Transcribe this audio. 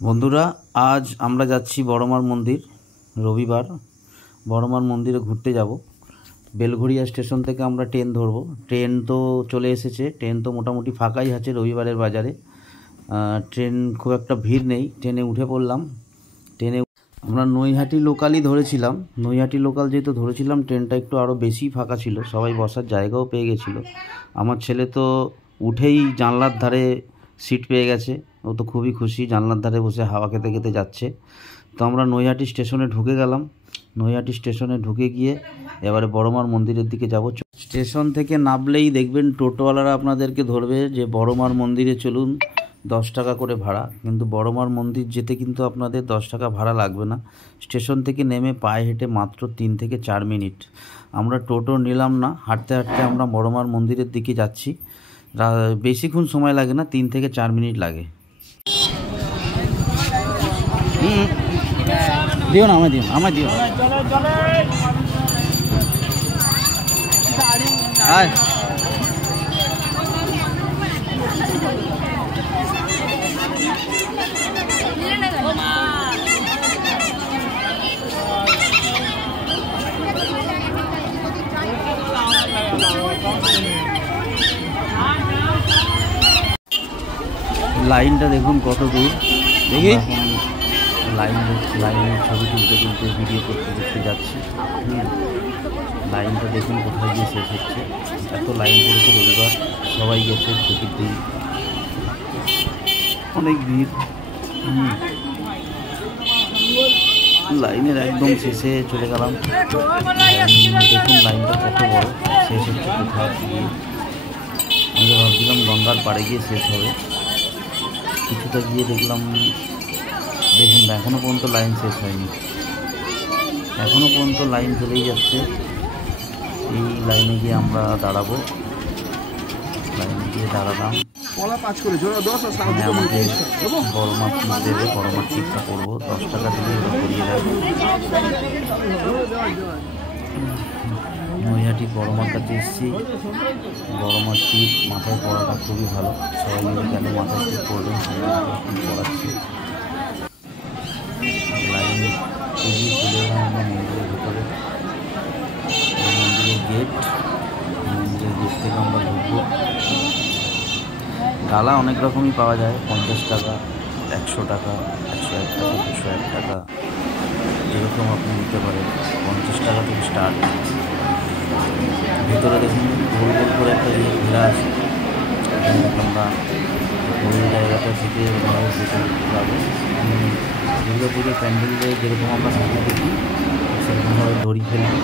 বন্ধুরা, আজ আমরা যাচ্ছি বড়মার মন্দির। রবিবার বড়মার মন্দিরে ঘুরতে যাব। বেলঘড়িয়া স্টেশন থেকে আমরা ট্রেন ধরবো। ট্রেন তো চলে এসেছে, ট্রেন তো মোটামুটি ফাঁকাই আছে রবিবারের বাজারে। ট্রেন খুব একটা ভিড় নেই। ট্রেনে উঠে পড়লাম। ট্রেনে আমরা নৈহাটি লোকালই ধরেছিলাম। নৈহাটি লোকাল যেহেতু ধরেছিলাম, ট্রেনটা একটু আরও বেশি ফাঁকা ছিল, সবাই বসার জায়গাও পেয়ে গেছিলো। আমার ছেলে তো উঠেই জানলার ধারে সিট পেয়ে গেছে, ও তো খুবই খুশি, জানলার ধারে বসে হাওয়া খেতে খেতে যাচ্ছে। তো আমরা নৈহাটি স্টেশনে ঢুকে গেলাম। নৈহাটি স্টেশনে ঢুকে গিয়ে এবারে বড়মার মন্দিরের দিকে যাব। স্টেশন থেকে নামলেই দেখবেন টোটোওয়ালারা আপনাদেরকে ধরবে যে বড়মার মন্দিরে চলুন, 10 টাকা করে ভাড়া। কিন্তু বড়মার মন্দির যেতে কিন্তু আপনাদের 10 টাকা ভাড়া লাগবে না। স্টেশন থেকে নেমে পায়ে হেঁটে মাত্র 3 থেকে 4 মিনিট। আমরা টোটো নিলাম না, হাঁটতে হাঁটতে আমরা বড়মার মন্দিরের দিকে যাচ্ছি। বেশিক্ষণ সময় লাগে না, 3 থেকে 4 মিনিট লাগে। দিও না, আমায় দিও, আমায় দিও। আয় লাইনটা দেখুন কত দূর। দেখি লাইনের ছবি তুলতে তুলতে ভিডিও করতে করতে যাচ্ছি। লাইনটা দেখুন কোথায় গিয়ে শেষ হচ্ছে। এত লাইন পড়েছে রবিবার, সবাই গেছে ছুটির দিন, অনেক ভিড়। লাইনের একদম শেষে চলে গেলাম। দেখুন লাইনটা কত বড়, শেষ হচ্ছে কোথায় গিয়ে। আমি ভাবছিলাম গঙ্গার পাড়ে গিয়ে শেষ হবে, কিছুটা গিয়ে দেখলাম, দেখুন এখনও পর্যন্ত লাইন শেষ হয়নি, এখনও পর্যন্ত লাইন চলেই যাচ্ছে। এই লাইনে গিয়ে আমরা দাঁড়াবো। লাইনে গিয়ে দাঁড়ালাম। আমাকে বড়মার টিপ দেবে, বড়মার টিপটা করবো, 10 টাকা দিলে এটা করিয়ে দেয়। নৈহাটি বড়মার কাছে এসেছি। বড়মার টিপ মাথায় পড়াটা খুবই ভালো। সবাই মিলে কেন মাথায় টিপ পড়বেন, পড়াচ্ছি। লাইন এগিয়ে চলে এলাম আমরা মন্দিরের ভিতরে। মন্দিরের গেট থেকে আমরা ঢুকবো। ডালা অনেক রকমই পাওয়া যায়, 50 টাকা, 100 টাকা, 101 টাকা, 201 টাকা, যেরকম আপনি নিতে পারেন। 50 টাকা থেকে স্টার্ট। ভেতরে দেখুন গোল গোল করে একটা ঘেরা আছে। আমরা গোল জায়গাটা থেকে ভেতরে যাবো। দুর্গাপুজোর প্যান্ডেলে যেরকম আমরা সাথে দেখি, সেরকমভাবে দড়ি ফেলবো।